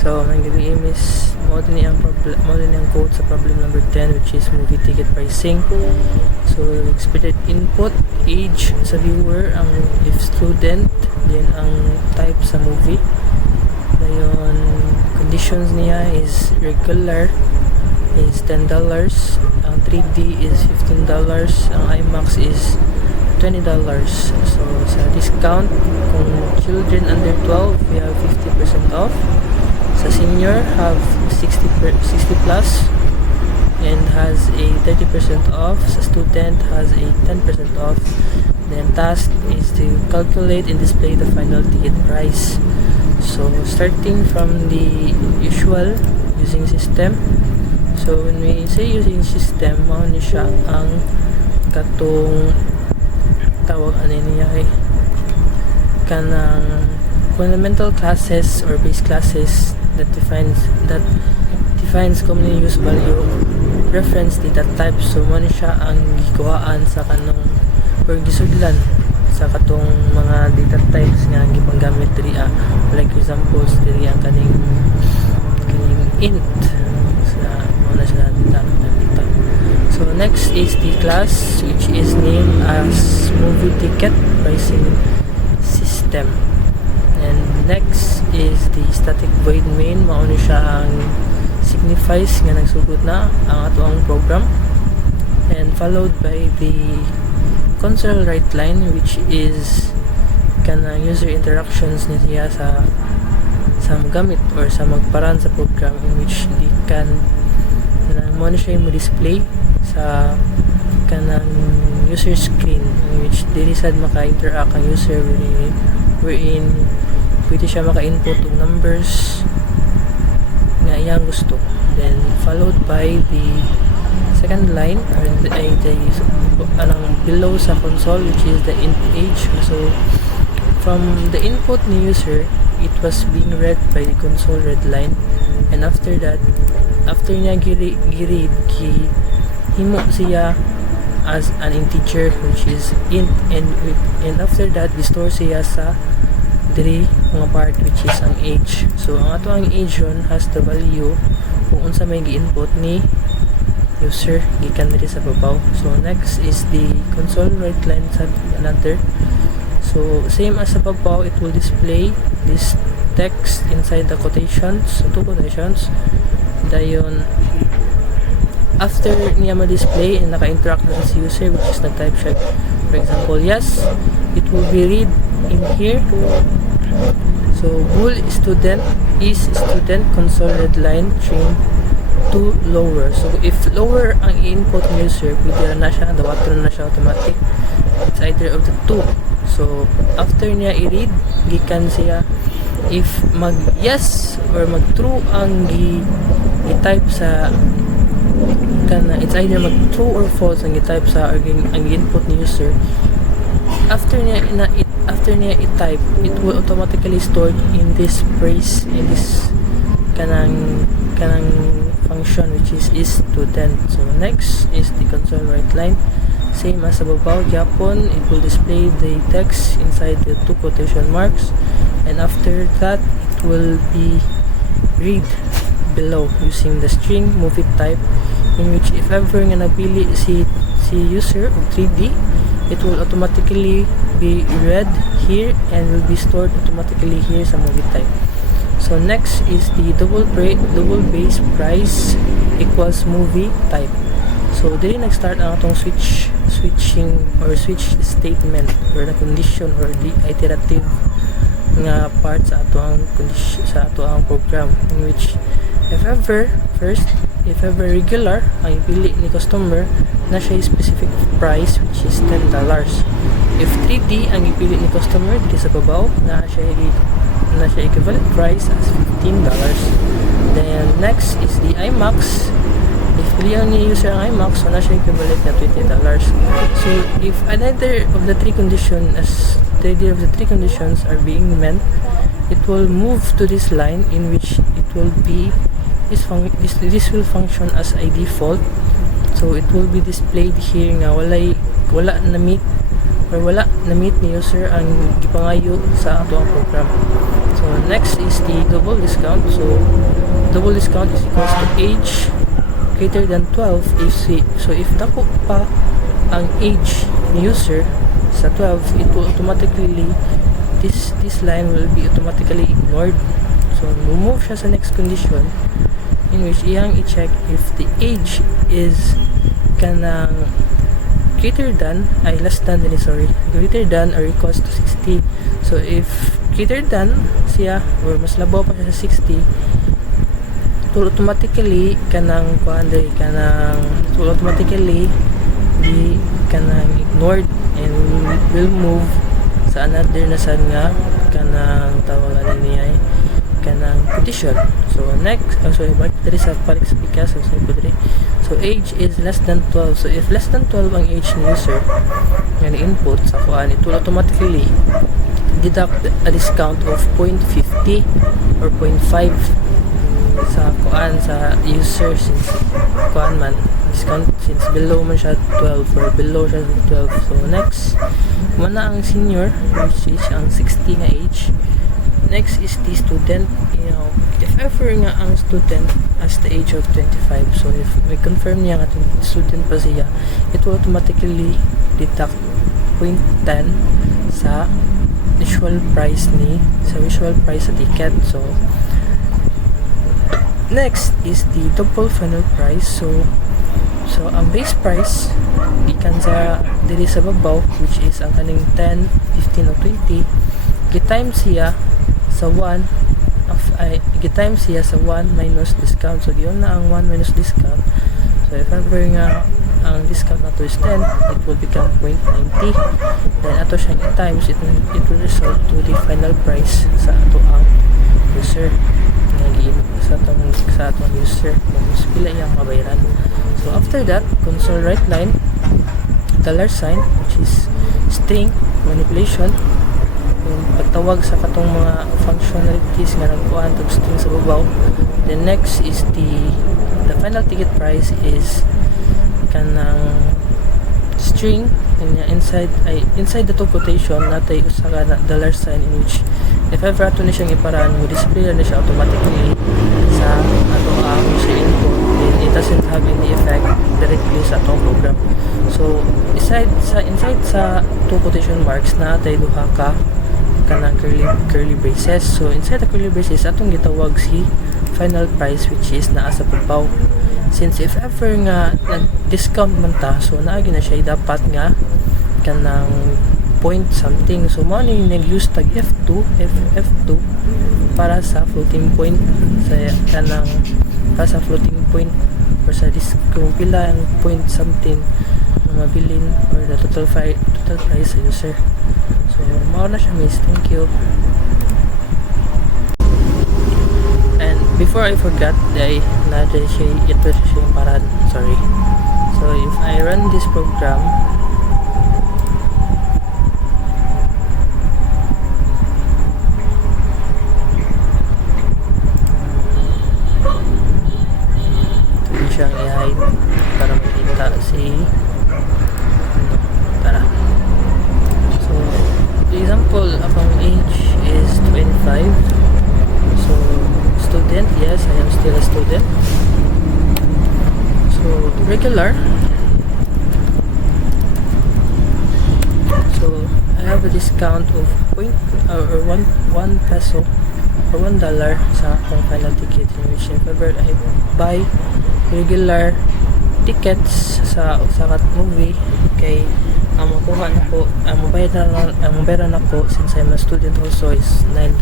So may gabi is mo din ang code sa problem number 10, which is movie ticket pricing. So expected input, age sa viewer, ang if student, then ang type sa movie. Dayon conditions niya is regular is $10, ang 3D is $15, ang IMAX is $20. So sa discount, kung children under 12, we have 50% off. Sa senior, have 60 plus and has a 30% off. Sa student, has a 10% off. Then task is to calculate and display the final ticket price. So starting from the usual using system. So when we say using system, mao ni siya ang katong tawag ano niya kanang fundamental classes or base classes that defines commonly used value reference data type. So mo ni siya ang gikuhaan sa kanong or gisudlan sa katong mga data types nga gipanggamit diri like examples diri ang kaning int sa muna sila data. So next is the class which is named as movie ticket pricing system. And next is the static void main, mao ni siya ang signifies nga nagsugod na ang atoang program, and followed by the console write line, which is kana user interactions niya sa magamit or sa magparan sa program, in which di kan mo ni siya mo display sa kanang user screen, in which diri sad maka-interact ang user wherein pwede siya maka-input ng numbers nga iyang gusto. Then followed by the second line or the below sa console, which is the int age. So from the input ni user, it was being read by the console read line, and after that, after niya gi-read, himo siya as an integer, which is int, and after that gi-store siya sa diri mga part, which is ang age. So ang ato ang age ron has the value kung unsa may gi-input ni user gikan diri sa babaw. So next is the console write line sa another. So same as sa babaw, it will display this text inside the quotations, two quotations. Dayon after niya ma-display and naka-interact na si user, which is nag-type siya, for example, yes, it will be read in here. So bool student is student console read line string to lower. So if lower ang input ng user, pwede na siya, dawato na siya automatic. It's either of the two. So after niya i-read, gikan siya if mag yes or mag true ang i-type sa kana, it's either mag true or false ang i-type sa or ang input ni user. After niya i-type, it will automatically stored in this phrase, in this kanang function, which is student. So next is the console write line, same as above. Japon, it will display the text inside the two quotation marks, and after that it will be read below using the string movie type, in which if ever nga napili si user of 3D, it will automatically be read here and will be stored automatically here sa movie type. So next is the double base price equals movie type. So dili nag-start ang atong switching or switch statement or the condition or the iterative nga part sa atoang condition sa atoang program, in which if ever regular ang ipili ni customer, na siya specific price, which is $10. If 3D ang ipili ni customer, dito sa babaw na siya equivalent price as $15. Then next is the IMAX. If pilihan ni user ang IMAX, so na siya equivalent na $20. So if either of the three conditions are being met, it will move to this line, in which it will be this will function as a default. So it will be displayed here nga wala na meet ni user ang gipangayo sa ato ang program. So next is the double discount. So double discount is equals to age greater than 12 if if dako pa ang age ni user sa 12, it will automatically this line will be automatically ignored. So move siya sa next condition in which iyang i-check if the age is kanang greater than greater than or equals to 60. So if greater than siya or mas labaw pa siya sa 60, it will automatically be ignored and will move sa another na sad nga kanang tawag niya kanang condition. So next, balik diri sa palikspika so age is less than 12. So if less than 12 ang age ni user nga input sa kuan, it will automatically deduct a discount of 0.50 or 0.5 sa kuan sa user since kuan man discount since below man siya 12 or below siya 12. So next muna ang senior which is ang 60 nga age. Next is the student. If ever nga ang student as the age of 25, so if we confirm niya nga student pa siya, it will automatically deduct 0.10 sa visual price sa ticket. So next is the double final price. So ang base price ikan sa diri sa babaw which is ang kaning 10, 15 o 20 gitime siya sa 1 minus discount. So diyon na ang 1 minus discount. So if ever nga ang discount na to is 10, it will become 0.90. Then ato siyang times it will result to the final price sa ato ang user sa atong user kung pila iyang mabayaran. So after that, console right line $sign which is string manipulation yung pagtawag sa katong mga functionalities nga nagkuhan tog string sa babaw. The next is the final ticket price is kanang string inside the two quotation natay usa ka na $sign in which if ever ato ni siyang iparaan mo display na siya automatically sa ato ang user input and it doesn't have any effect directly sa atong program. So inside sa two quotation marks natay duha ka kanang curly braces. So inside the curly braces atong gitawag si final price which is naa sa babaw. Since if ever nga nag-discount man ta, so naagi na siya dapat nga kanang point something. So mo ni nag-use tag F2 para sa floating point sa kanang para sa floating point or sa kung pila ang point something na mabilin or the total price sa user. So mao na siya miss. Thank you. And before I forgot, ito siya yung paraan. Sorry. So if I run this program, ito siyang i-hide para makita tara. So the example of ang age is 25. So student, yes, I am still a student. So regular, so I have a discount of one peso or $1 sa akong final ticket in which if ever I buy regular tickets sa movie kay ang makuha na ko ang mabayaran ako since I'm a student also is $9